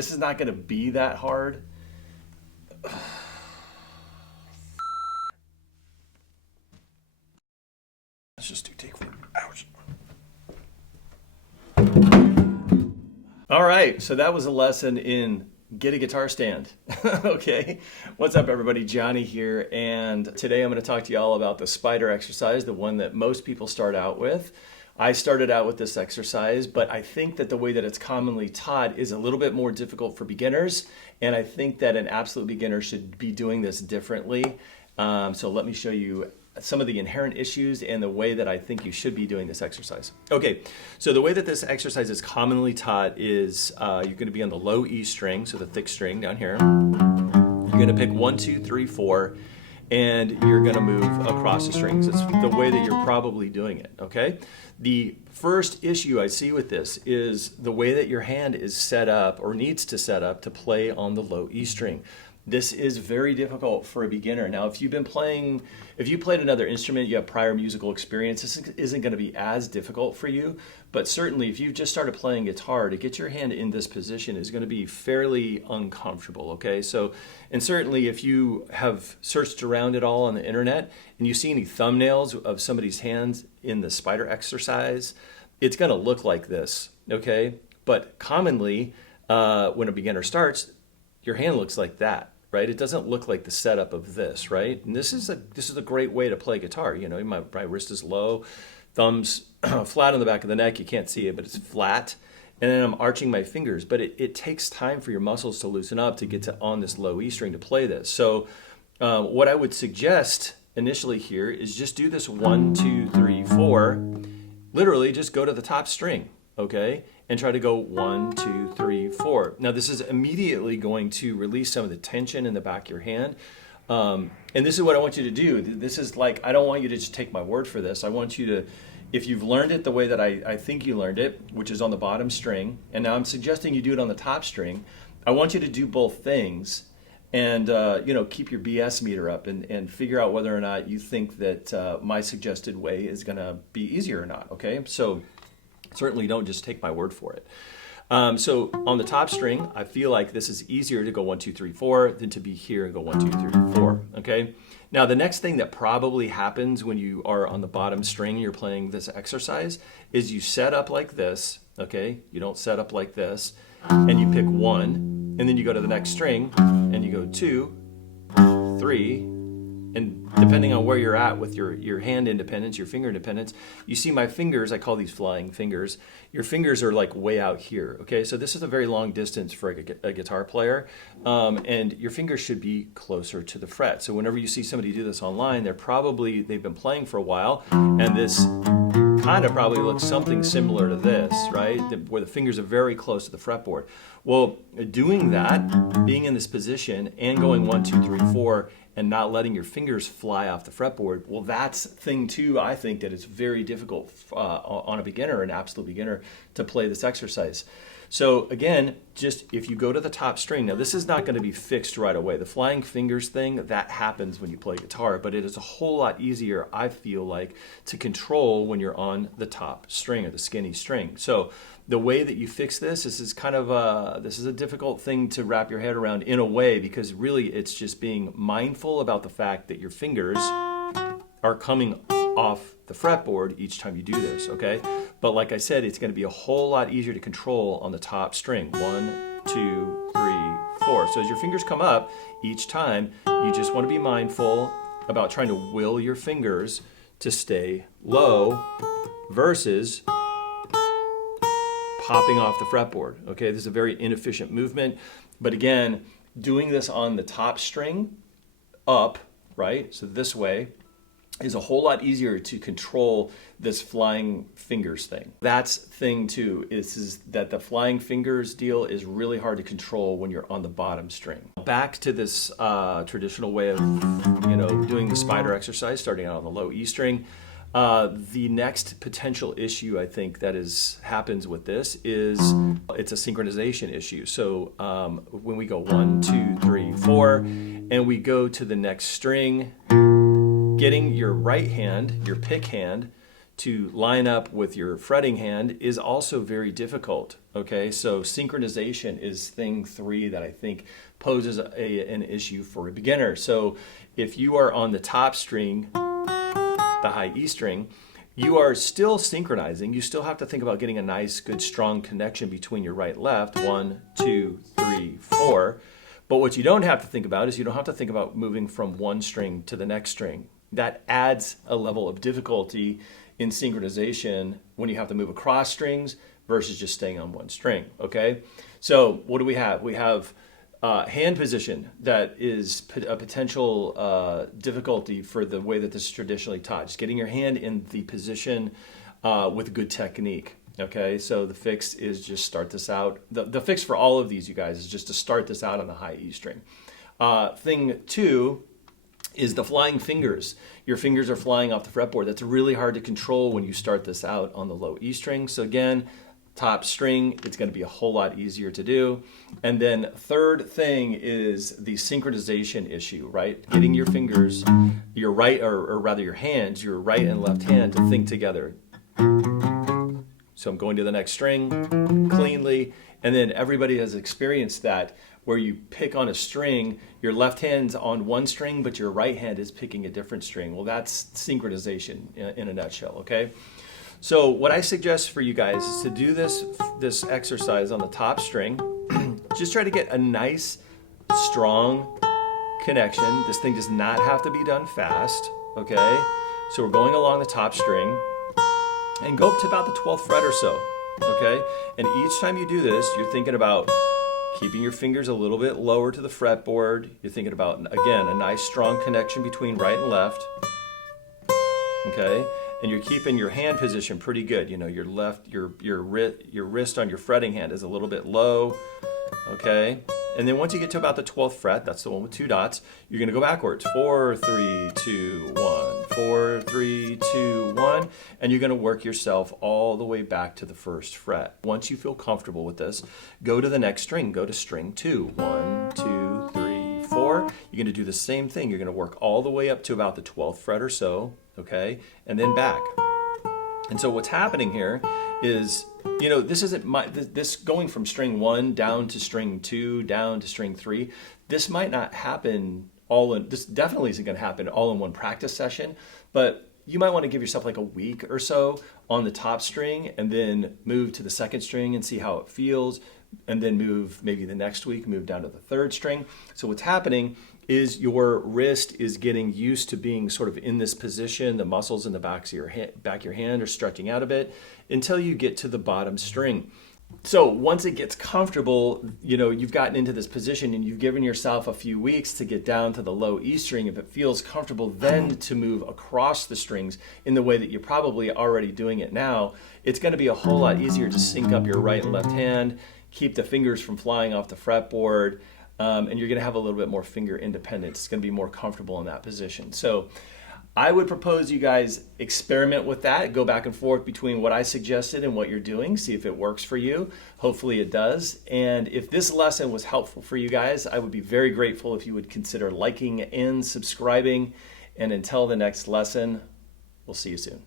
this is not going to be that hard. Let's just do take 4. Ouch. All right, so that was a lesson in get a guitar stand. Okay, what's up everybody? Johnny here, and today I'm going to talk to you all about the spider exercise, the one that most people start out with. I started out with this exercise, but I think that the way that it's commonly taught is a little bit more difficult for beginners, and I think that an absolute beginner should be doing this differently. So let me show you some of the inherent issues and the way that I think you should be doing this exercise. Okay, so the way that this exercise is commonly taught is you're going to be on the low E string, so the thick string down here. You're going to pick 1, 2, 3, 4, and you're going to move across the strings. It's the way that you're probably doing it, okay? The first issue I see with this is the way that your hand is set up or needs to set up to play on the low E string. This is very difficult for a beginner. Now, if you played another instrument, you have prior musical experience, this isn't going to be as difficult for you. But certainly, if you just started playing guitar, to get your hand in this position is going to be fairly uncomfortable, okay? So, and certainly if you have searched around at all on the internet and you see any thumbnails of somebody's hands in the spider exercise, it's going to look like this, okay? But commonly, when a beginner starts, your hand looks like that, right? It doesn't look like the setup of this, right? And this is a great way to play guitar. You know, my wrist is low, thumbs flat on the back of the neck. You can't see it, but it's flat. And then I'm arching my fingers, but it takes time for your muscles to loosen up to get to on this low E string to play this. So what I would suggest initially here is just do this 1, 2, 3, 4. Literally just go to the top string, okay? And try to go 1, 2, 3, 4. Now this is immediately going to release some of the tension in the back of your hand. And this is what I want you to do. This is like, I don't want you to just take my word for this. I want you to, if you've learned it the way that I think you learned it, which is on the bottom string, and now I'm suggesting you do it on the top string, I want you to do both things and keep your BS meter up and figure out whether or not you think that my suggested way is gonna be easier or not, okay? So certainly don't just take my word for it. So on the top string, I feel like this is easier to go 1, 2, 3, 4 than to be here and go 1, 2, 3, 4, okay? Now the next thing that probably happens when you are on the bottom string, you're playing this exercise, is you set up like this, okay? You don't set up like this, and you pick 1, and then you go to the next string, and you go 2, 3, and depending on where you're at with your hand independence, your finger independence, you see my fingers, I call these flying fingers. Your fingers are like way out here, okay? So this is a very long distance for a guitar player, and your fingers should be closer to the fret. So whenever you see somebody do this online, they've been playing for a while, and this kind of probably looks something similar to this, right? Where the fingers are very close to the fretboard. Well, doing that, being in this position and going 1, 2, 3, 4, and not letting your fingers fly off the fretboard, well, that's thing two, I think that it's very difficult on a beginner, an absolute beginner, to play this exercise. So again, just if you go to the top string, now this is not going to be fixed right away. The flying fingers thing, that happens when you play guitar, but it is a whole lot easier, I feel like, to control when you're on the top string or the skinny string. So the way that you fix this is kind of a difficult thing to wrap your head around in a way, because really it's just being mindful about the fact that your fingers are coming off the fretboard each time you do this, okay? But like I said, it's going to be a whole lot easier to control on the top string. 1, 2, 3, 4. So as your fingers come up each time, you just want to be mindful about trying to will your fingers to stay low versus popping off the fretboard, okay? This is a very inefficient movement, but again, doing this on the top string up, right? So this way is a whole lot easier to control this flying fingers thing. That's thing two, is that the flying fingers deal is really hard to control when you're on the bottom string. Back to this traditional way of doing the spider exercise, starting out on the low E string. The next potential issue I think that happens with this is it's a synchronization issue. So when we go 1, 2, 3, 4, and we go to the next string, getting your right hand, your pick hand, to line up with your fretting hand is also very difficult. Okay, so synchronization is thing 3 that I think poses an issue for a beginner. So if you are on the top string, the high E string, you are still synchronizing. You still have to think about getting a nice, good, strong connection between your right, left, 1, 2, 3, 4. But what you don't have to think about is you don't have to think about moving from one string to the next string. That adds a level of difficulty in synchronization when you have to move across strings versus just staying on one string, okay? So what do we have? We have hand position that is a potential difficulty for the way that this is traditionally taught. Just getting your hand in the position with good technique. Okay, so the fix is just start this out. The fix for all of these, you guys, is just to start this out on the high E string. Thing 2 is the flying fingers. Your fingers are flying off the fretboard. That's really hard to control when you start this out on the low E string. So again, top string, it's going to be a whole lot easier to do. And then third thing is the synchronization issue, right? Getting your fingers, your right, or rather your hands, your right and left hand to think together. So I'm going to the next string cleanly, and then everybody has experienced that where you pick on a string, your left hand's on one string, but your right hand is picking a different string. Well, that's synchronization in a nutshell, okay? So what I suggest for you guys is to do this exercise on the top string. Just try to get a nice, strong connection. This thing does not have to be done fast, okay? So we're going along the top string, and go up to about the 12th fret or so, okay? And each time you do this, you're thinking about keeping your fingers a little bit lower to the fretboard. You're thinking about, again, a nice strong connection between right and left, okay? And you're keeping your hand position pretty good. You know, your wrist on your fretting hand is a little bit low, okay? And then once you get to about the 12th fret, that's the one with 2 dots, you're gonna go backwards. 4, 3, 2, 1, 4, 3, 2, 1, and you're gonna work yourself all the way back to the 1st fret. Once you feel comfortable with this, go to the next string, go to string 2. 1, 2, 3, 4. You're gonna do the same thing. You're gonna work all the way up to about the 12th fret or so, okay? And then back. And so what's happening here is, you know, this isn't this going from string 1 down to string 2, down to string 3. This might not happen this definitely isn't going to happen all in one practice session, but you might want to give yourself like a week or so on the top string and then move to the 2nd string and see how it feels, and then move maybe the next week, move down to the 3rd string. So what's happening is your wrist is getting used to being sort of in this position. The muscles in the back of your hand are stretching out a bit until you get to the bottom string. So once it gets comfortable, you know, you've gotten into this position and you've given yourself a few weeks to get down to the low E string. If it feels comfortable, then to move across the strings in the way that you're probably already doing it now, it's going to be a whole lot easier to sync up your right and left hand, keep the fingers from flying off the fretboard, and you're going to have a little bit more finger independence. It's going to be more comfortable in that position. So I would propose you guys experiment with that. Go back and forth between what I suggested and what you're doing. See if it works for you. Hopefully it does. And if this lesson was helpful for you guys, I would be very grateful if you would consider liking and subscribing. And until the next lesson, we'll see you soon.